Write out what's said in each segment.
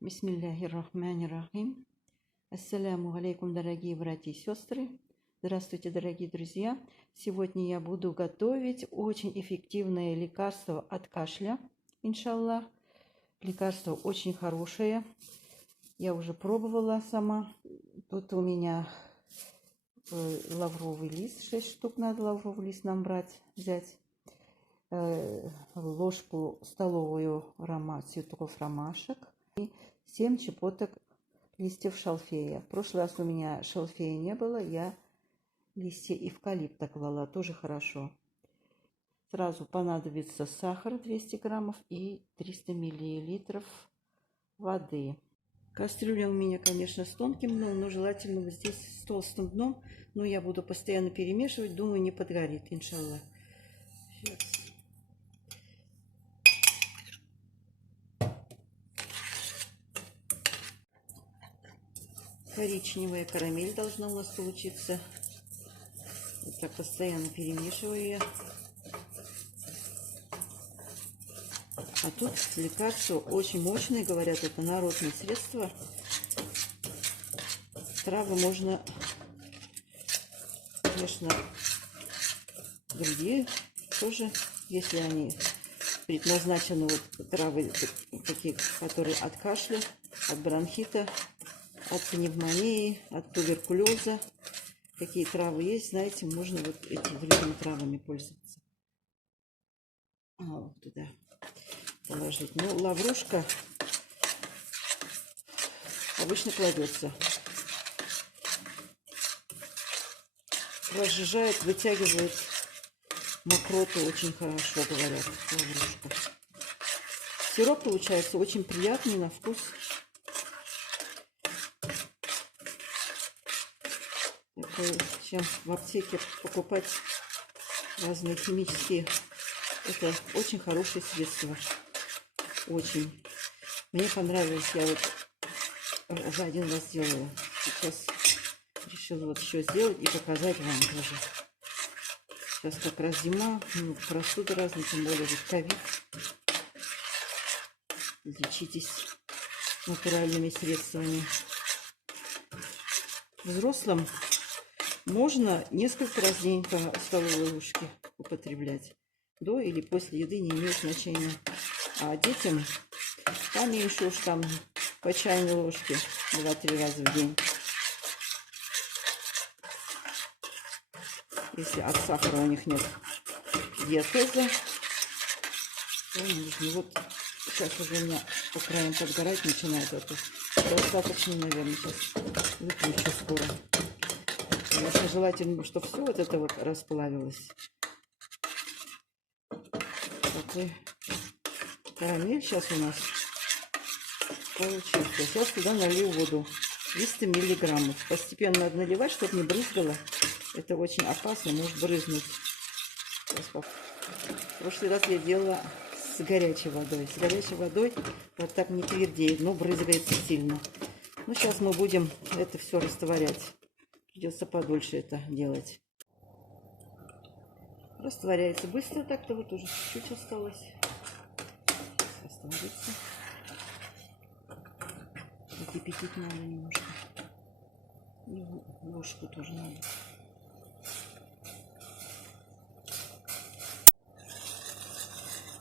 Бисмиллахир-рахманир-рахим. Ассаляму алейкум, дорогие братья и сестры. Здравствуйте, дорогие друзья. Сегодня я буду готовить очень эффективное лекарство от кашля, иншаллах. Лекарство очень хорошее. Я уже пробовала сама. Тут у меня лавровый лист, 6 штук надо лавровый лист нам взять. Ложку столовую цветков ромашек и 7 чепоток листьев шалфея. В прошлый раз у меня шалфея не было, я листья эвкалипта клала, тоже хорошо. Сразу понадобится сахар 200 граммов и 300 миллилитров воды. Кастрюля у меня, конечно, с тонким дном, но желательно вот здесь с толстым дном. Но я буду постоянно перемешивать, думаю, не подгорит, иншаллах. Сейчас. Коричневая карамель должна у нас получиться. Вот так постоянно перемешиваю я. А тут лекарство очень мощное, говорят, это народное средство. Травы можно, конечно, другие тоже, если они предназначены, вот травы такие, которые от кашля, от бронхита, от пневмонии, от туберкулеза. Какие травы есть, знаете, можно вот этими травами пользоваться. Вот туда положить. Ну, лаврушка обычно кладется. Разжижает, вытягивает мокроту очень хорошо, говорят, лаврушка. Сироп получается очень приятный на вкус. Чем в аптеке покупать разные химические. Это очень хорошее средство. Очень. Мне понравилось. Я вот уже один раз делала. Сейчас решила вот еще сделать и показать вам тоже. Сейчас как раз зима, простуды разные, тем более вот ковид. Лечитесь натуральными средствами. Взрослым можно несколько раз в день по столовой ложке употреблять. До или после еды не имеет значения. А детям поменьше уж там по чайной ложке 2-3 раза в день. Если от сахара у них нет диатеза, то нужно. Вот сейчас уже у меня по краям подгорать начинает. Это достаточно, наверное, сейчас выключу скоро. Конечно, желательно, чтобы все вот это вот расплавилось. Такой карамель сейчас у нас получился. Сейчас туда налью воду 300 миллиграммов. Постепенно надо наливать, чтобы не брызгало. Это очень опасно, может брызнуть. В прошлый раз я делала с горячей водой. С горячей водой вот так не твердеет, но брызгается сильно. Ну, сейчас мы будем это все растворять. Придется подольше это делать. Растворяется быстро так-то, вот уже чуть-чуть осталось. Растворится. Закипятить надо немножко. И ложку тоже надо.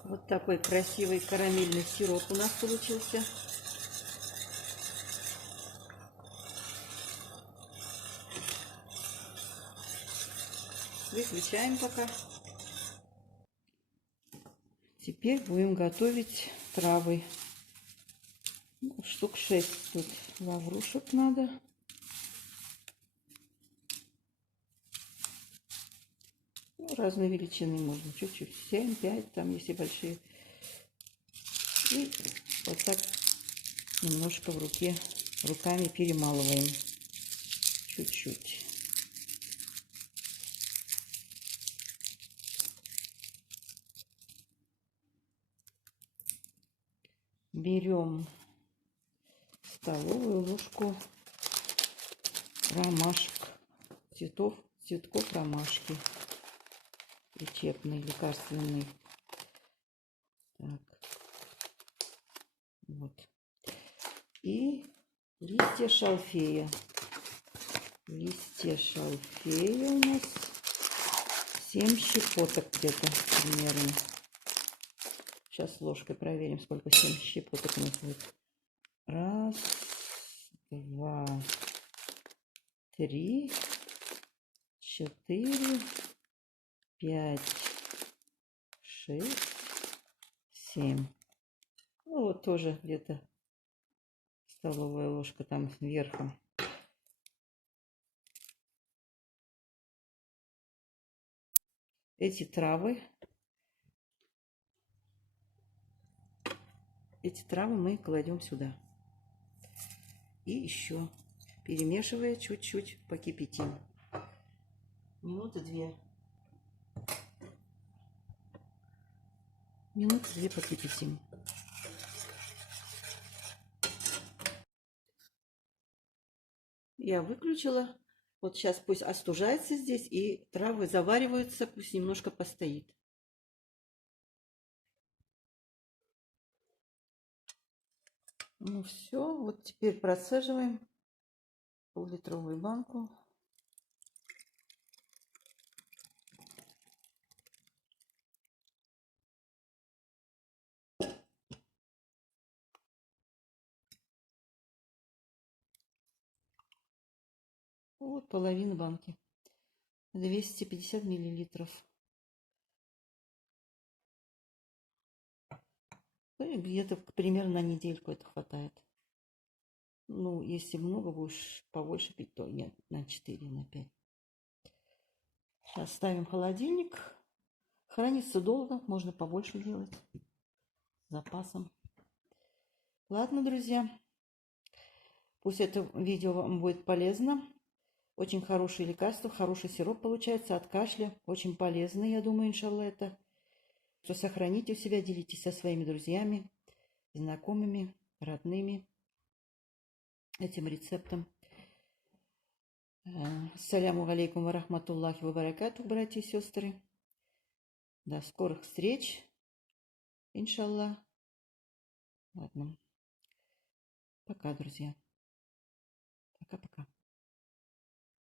Вот такой красивый карамельный сироп у нас получился. Выключаем пока. Теперь будем готовить травы. Штук 6 тут лаврушек надо. Разной величины можно. Чуть-чуть. 7-5, там если большие. И вот так немножко руками перемалываем. Чуть-чуть. Берем столовую ложку ромашек, цветков ромашки, лечебный, лекарственный. Так, вот. И листья шалфея. Листья шалфея у нас 7 щепоток где-то примерно. Сейчас ложкой проверим, сколько 7 щепоток у нас будет. 1, 2, 3, 4, 5, 6, 7. Ну, вот тоже где-то столовая ложка там сверху. Эти травы мы кладем сюда. И еще, перемешивая, чуть-чуть покипятим. Минуты 2. Минуты 2 покипятим. Я выключила. Вот сейчас пусть остужается здесь, и травы завариваются, пусть немножко постоит. Ну все, вот теперь процеживаем пол-литровую банку. Вот половина банки. 250 миллилитров. Где-то примерно на недельку это хватает. Ну, если много будешь побольше пить, то нет, на 4, на 5. Сейчас ставим в холодильник. Хранится долго, можно побольше делать. С запасом. Ладно, друзья. Пусть это видео вам будет полезно. Очень хорошее лекарство, хороший сироп получается от кашля. Очень полезный, я думаю, иншалла это. Что сохраните у себя, делитесь со своими друзьями, знакомыми, родными этим рецептом. Ассаляму алейкум ва рахматуллахи ва баракатух, братья и сестры. До скорых встреч, иншаллах. Ладно. Пока, друзья. Пока-пока.